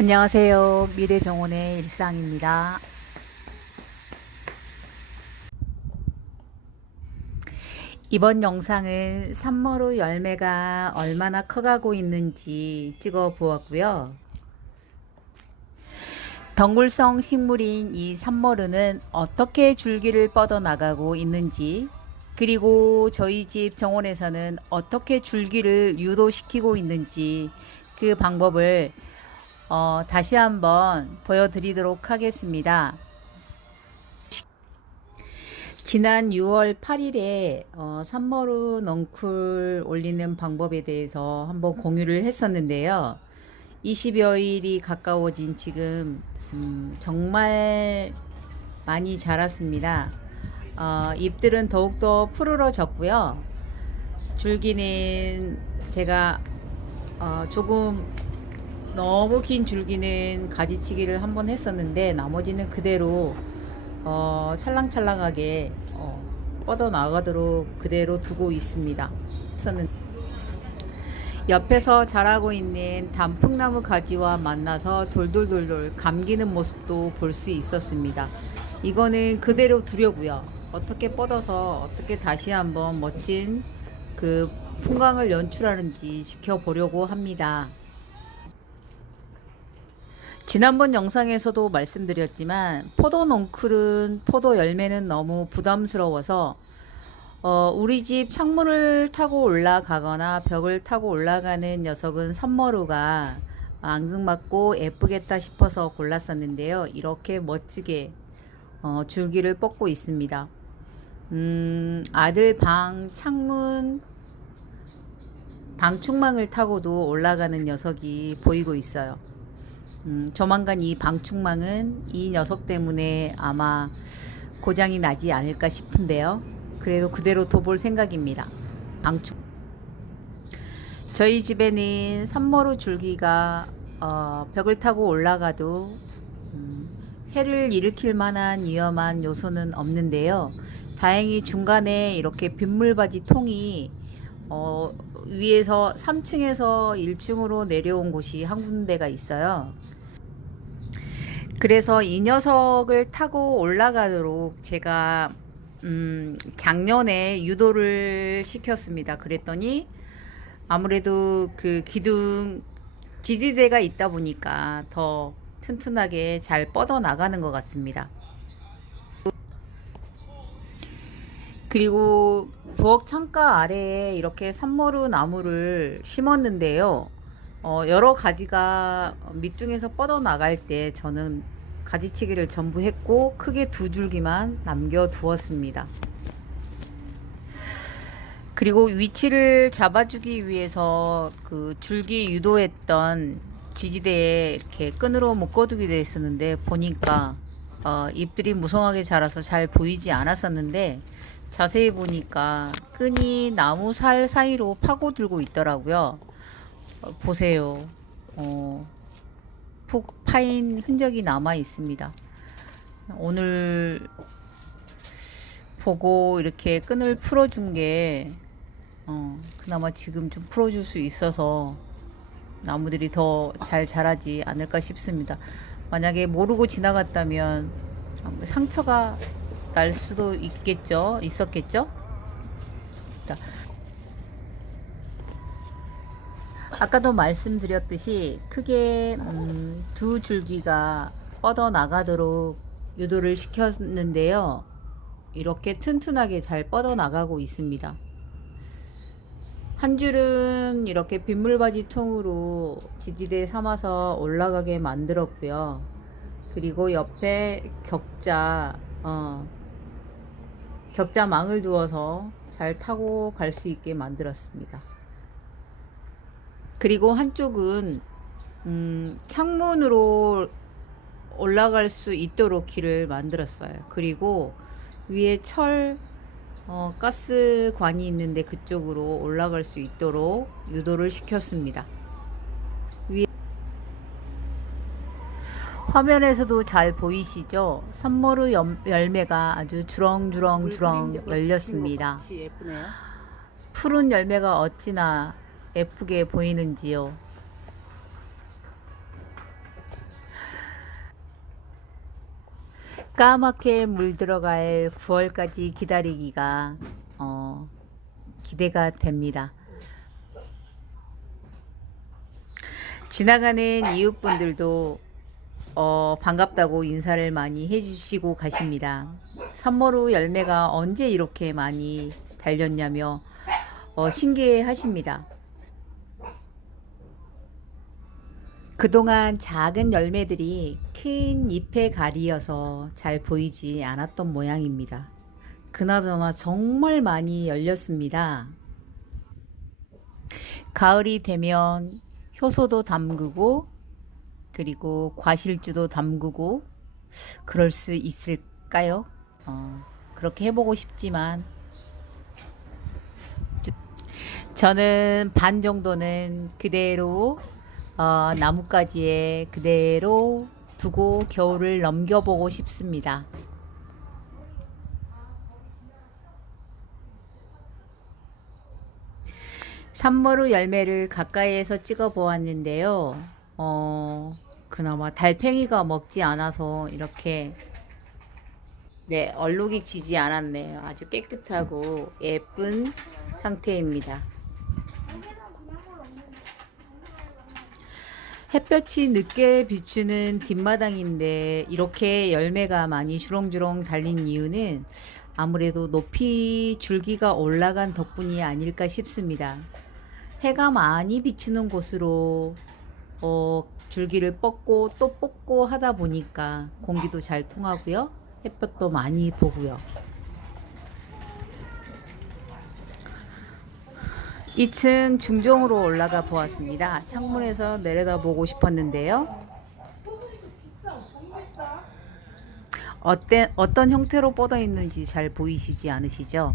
안녕하세요. 미래정원의 일상입니다. 이번 영상은 산머루 열매가 얼마나 커가고 있는지 찍어 보았고요. 덩굴성 식물인 이 산머루는 어떻게 줄기를 뻗어 나가고 있는지 그리고 저희 집 정원에서는 어떻게 줄기를 유도시키고 있는지 그 방법을 어, 다시 한번 보여드리도록 하겠습니다. 지난 6월 8일에 어, 산머루 넝쿨 올리는 방법에 대해서 한번 공유를 했었는데요. 20여일이 가까워진 지금 음, 정말 많이 자랐습니다. 어, 잎들은 더욱더 푸르러졌고요. 줄기는 제가 어, 조금 너무 긴 줄기는 가지치기를 한번 했었는데 나머지는 그대로 어, 찰랑찰랑하게 어, 뻗어 나가도록 그대로 두고 있습니다. 옆에서 자라고 있는 단풍나무 가지와 만나서 돌돌돌돌 감기는 모습도 볼 수 있었습니다. 이거는 그대로 두려고요. 어떻게 뻗어서 어떻게 다시 한번 멋진 그 풍광을 연출하는지 지켜보려고 합니다. 지난번 영상에서도 말씀드렸지만 포도 넝쿨은 포도 열매는 너무 부담스러워서 어, 우리 집 창문을 타고 올라가거나 벽을 타고 올라가는 녀석은 선머루가 앙증맞고 예쁘겠다 싶어서 골랐었는데요. 이렇게 멋지게 어, 줄기를 뻗고 있습니다. 음, 아들 방 창문 방충망을 타고도 올라가는 녀석이 보이고 있어요. 음, 조만간 이 방충망은 이 녀석 때문에 아마 고장이 나지 않을까 싶은데요. 그래도 그대로 둬볼 생각입니다. 방충. 저희 집에는 산머루 줄기가 어, 벽을 타고 올라가도 음, 해를 일으킬 만한 위험한 요소는 없는데요. 다행히 중간에 이렇게 빗물바지 통이 어, 위에서 3층에서 1층으로 내려온 곳이 한 군데가 있어요. 그래서 이 녀석을 타고 올라가도록 제가 음, 작년에 유도를 시켰습니다. 그랬더니 아무래도 그 기둥 지지대가 있다 보니까 더 튼튼하게 잘 뻗어 나가는 것 같습니다. 그리고 부엌 창가 아래에 이렇게 산머루 나무를 심었는데요. 어, 여러 가지가 밑둥에서 뻗어 나갈 때 저는 가지치기를 전부 했고 크게 두 줄기만 남겨 두었습니다. 그리고 위치를 잡아주기 위해서 그 줄기 유도했던 지지대에 이렇게 끈으로 묶어두게 되어 있었는데 보니까 어, 잎들이 무성하게 자라서 잘 보이지 않았었는데 자세히 보니까 끈이 나무 살 사이로 파고들고 있더라고요. 어, 보세요. 어, 푹 파인 흔적이 남아 있습니다. 오늘 보고 이렇게 끈을 풀어준 게 어, 그나마 지금 좀 풀어줄 수 있어서 나무들이 더 잘 자라지 않을까 싶습니다. 만약에 모르고 지나갔다면 상처가 날 수도 있겠죠? 있었겠죠? 자, 아까도 말씀드렸듯이 크게 음, 두 줄기가 뻗어 나가도록 유도를 시켰는데요. 이렇게 튼튼하게 잘 뻗어 나가고 있습니다. 한 줄은 이렇게 빗물바지 통으로 지지대 삼아서 올라가게 만들었고요. 그리고 옆에 격자, 어, 격자망을 두어서 잘 타고 갈 수 있게 만들었습니다. 그리고 한쪽은 음, 창문으로 올라갈 수 있도록 길을 만들었어요. 그리고 위에 철 어, 가스관이 있는데 그쪽으로 올라갈 수 있도록 유도를 시켰습니다. 화면에서도 잘 보이시죠? 선모르 열매가 아주 주렁주렁 주렁 열렸습니다. 푸른 열매가 어찌나 예쁘게 보이는지요. 까맣게 물들어갈 9월까지 기다리기가 어, 기대가 됩니다. 지나가는 이웃분들도 어, 반갑다고 인사를 많이 해주시고 가십니다. 산모루 열매가 언제 이렇게 많이 달렸냐며 어, 신기해 하십니다. 그동안 작은 열매들이 큰 잎에 가리어서 잘 보이지 않았던 모양입니다. 그나저나 정말 많이 열렸습니다. 가을이 되면 효소도 담그고 그리고 과실주도 담그고 그럴 수 있을까요? 어, 그렇게 해보고 싶지만 저는 반 정도는 그대로 어, 나뭇가지에 그대로 두고 겨울을 넘겨보고 싶습니다. 산머루 열매를 가까이에서 찍어 보았는데요. 어, 그나마 달팽이가 먹지 않아서 이렇게 네, 얼룩이 지지 않았네요. 아주 깨끗하고 예쁜 상태입니다. 햇볕이 늦게 비추는 뒷마당인데 이렇게 열매가 많이 주렁주렁 달린 이유는 아무래도 높이 줄기가 올라간 덕분이 아닐까 싶습니다. 해가 많이 비치는 곳으로 어, 줄기를 뻗고 또 뽑고 하다 보니까 공기도 잘 통하고요. 햇볕도 많이 보고요. 2층 중종으로 올라가 보았습니다. 창문에서 내려다 보고 싶었는데요. 어때, 어떤 형태로 뻗어 있는지 잘 보이시지 않으시죠?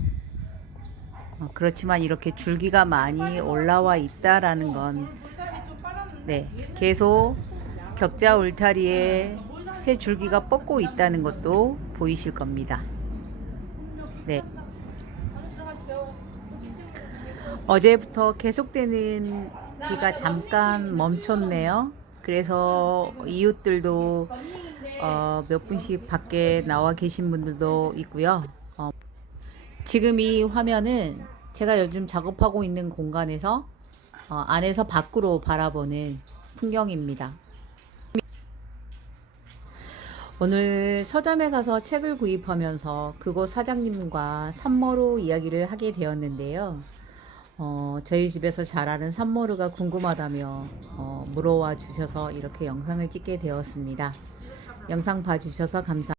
어, 그렇지만 이렇게 줄기가 많이 올라와 있다라는 건 네, 계속 격자 울타리에 새 줄기가 뻗고 있다는 것도 보이실 겁니다. 네. 어제부터 계속되는 비가 잠깐 멈췄네요. 그래서 이웃들도 어, 몇 분씩 밖에 나와 계신 분들도 있고요. 어, 지금 이 화면은 제가 요즘 작업하고 있는 공간에서 어, 안에서 밖으로 바라보는 풍경입니다. 오늘 서점에 가서 책을 구입하면서 그곳 사장님과 산모루 이야기를 하게 되었는데요. 어, 저희 집에서 자라는 산모루가 궁금하다며 어, 물어와 주셔서 이렇게 영상을 찍게 되었습니다. 영상 봐주셔서 감사합니다.